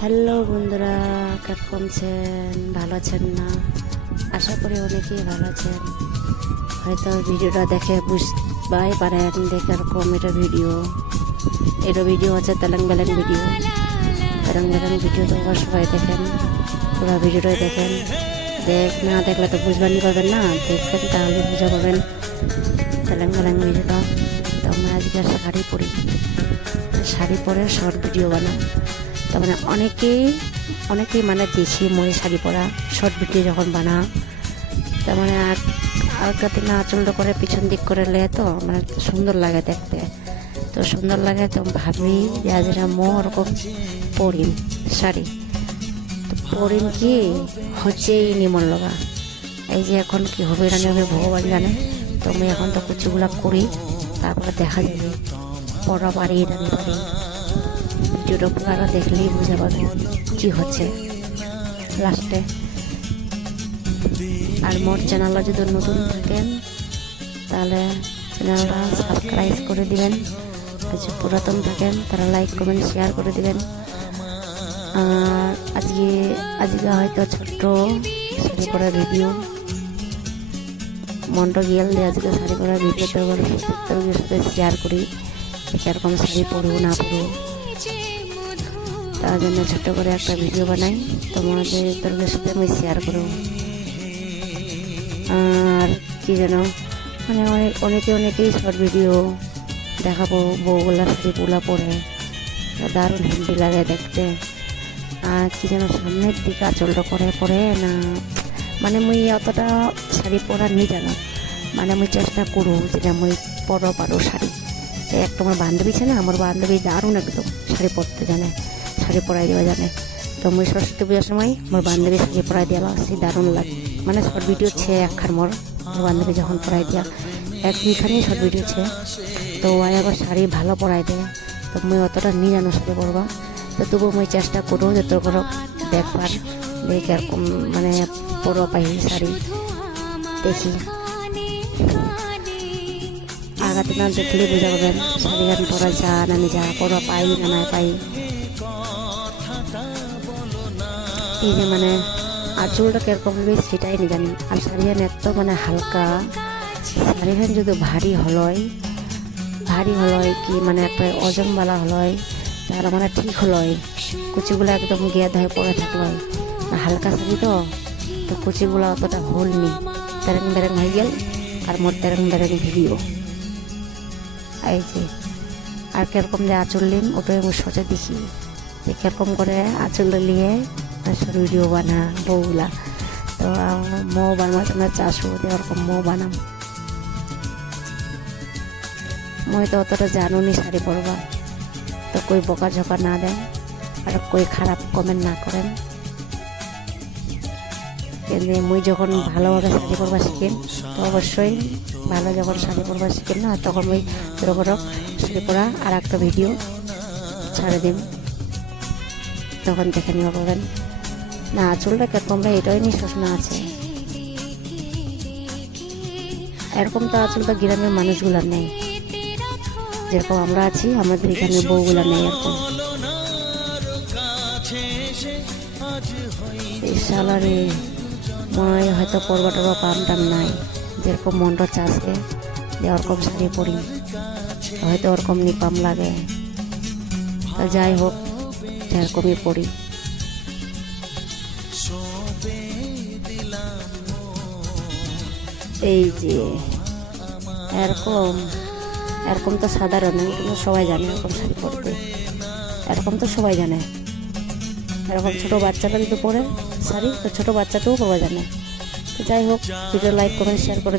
Hello বন্ধুরা, কেমন আছেন? ভালো আছেন না? আশা করি অনেকেই ভালো আছেন। হয়তো ভিডিওটা দেখে বুঝতেই পারেন দেখে এরকম এটা ভিডিও আছে তেলেং বেলেং ভিডিও। তেলেং বেলেং ভিডিও তো সবাই দেখেন, পুরো ভিডিওটাই দেখেন। না দেখলে তো বুঝবানি পারবেন না, দেখবেন তাহলে বুঝা পাবেন তেলেং বেলেং ভিডিওটা। তো আমরা আজকে শাড়ি পরে শর্ট ভিডিও বানাই। তার মানে অনেকেই মানে দেখি মই শাড়ি পরা শর্ট ভিডিও যখন বানা, তার মানে আলকাতে না আঁচলটা করে পিছন দিক করে লে, তো মানে সুন্দর লাগে দেখতে। তো সুন্দর লাগে, তো ভাবি যে আজ ওরকম পরিম শাড়ি, তো পরিম কি হচ্ছে এই নিমন লগা। এই যে এখন কি হবে রানি হবে ভগবান জানে। তো আমি এখন তো কুচিগুলা করি, তারপরে দেখা যাবে পড়া পারি রানি পারি। ভিডিওটা পুরো দেখলেই বুঝে পাবেন কি হচ্ছে লাস্টে। আর মোর চ্যানেলটা যদি নতুন থাকেন তাহলে চ্যানেলটা সাবস্ক্রাইব করে দিবেন, আর যদি পুরাতন থাকেন তারা লাইক কমেন্ট শেয়ার করে দিবেন। আর আজকে হয়তো ছোট্ট শাড়ি পরা ভিডিও মনটা গিয়াল দিয়ে আজকে শাড়ি পরা ভিডিও সাথে শেয়ার করি, এরকম শাড়ি পরবো না পরবো, তার জন্য ছোট্ট করে একটা ভিডিও বানাই, তোমাদের সাথে আমি শেয়ার করব। আর কি যেন মানে অনেকেই শর্ট ভিডিও দেখাবো বউগুলা শাড়িগুলা পরে, দারুণ হিন্দি লাগে দেখতে। আর কি যেন সামনের দিকে আঁচলটা পরে না, মানে মুই অতটা শাড়ি পরা নি জানো, মানে আমি চেষ্টা করবো যেটা মুই পরো পারো শাড়ি। একটা আমার বান্ধবী আছে না, আমার বান্ধবী দারুণ একদম শাড়ি পরতে জানে, শাড়ি পরাই দেওয়া জানে। তো মুই সরস্বতী পূজার সময় আমার বান্ধবী শাড়ি পরাই দেওয়া সে দারুণ লাগে। মানে শর্ট ভিডিও ছে একখান মোর বান্ধবী যখন পরাই দেওয়া এক দুইখানেই শর্ট ভিডিও ছে। তো ওই আবার শাড়ি ভালো পরাই দেয়, তো মুই অতটা নিয়ে জানো শাড়ি পরবা। তো তবু মুই চেষ্টা করবো যত করে দেখবার দেখে এরকম মানে পরো পাই শাড়ি দেখি। আগাতে না দেখলে বোঝা পাবেন শাড়ি গান পরা যা না যা পরা পাই না না পাই। এই যে মানে আঁচলটা কিরকম হবে সেটাই নি জানি। আর শাড়ি গান এত মানে হালকা, শাড়ি গান যদি ভারী হলয় কি মানে একটা ওজনওয়ালা হলয় তাহলে মানে ঠিক হলয়, কুচিগুলো একদম গিয়া ধরে পরে থাকলো। হালকা শাড়ি তো কুচিগুলো অতটা হলনি, তেরেং বেরেং হয়ে গেল। আর মোর তেরেং বেরেং ভিডিও এই যে। আর কিরকম যে আঁচল নিন ওটাই আমি সোজা দেখি যে কিরকম করে আঁচল নিয়ে ভিডিও বানা বউগুলা। তো মো বানাবো না চাষু ওরকম মো বানাম। মই তো অতটা জানো নি শাড়ি পরবা, তো কই বকা ঝকা না দেন আর কই খারাপ কমেন্ট না করেন। কিন্তু মুই যখন ভালোভাবে শাড়ি পরবা শিখেন, তো অবশ্যই ভালো যখন শাড়ি পরবা শিখেন না, তখন ওই রকম শাড়ি পরা আর একটা ভিডিও ছাড়ে দিন, তখন দেখে নিবা পাবেন। না আঁচলটা কিরকম এটাই নিঃশ্বাসনা আছে, এরকম তো আঁচলটা গ্রামের মানুষগুলার নেই, যেরকম আমরা আছি আমাদের এখানে বউগুলা নেই এরকম। এই সালারে মনে হয়তো পরবাটা পাম নাই, যেরকম মনটা চাষে যে ওরকম শাড়ি পরি, হয়তো ওরকম নিপাম লাগে। তা যাই হোক সেরকমই পরি। এই যে এরকম তো সাধারণ, কিন্তু সবাই জানে এরকম শাড়ি পরতে, এরকম তো সবাই জানে। এরকম ছোটো বাচ্চাটা যদি পরে শাড়ি, তো ছোটো বাচ্চাটাও পরা জানে। তো যাই হোক ভিডিও লাইক কমেন্ট শেয়ার করে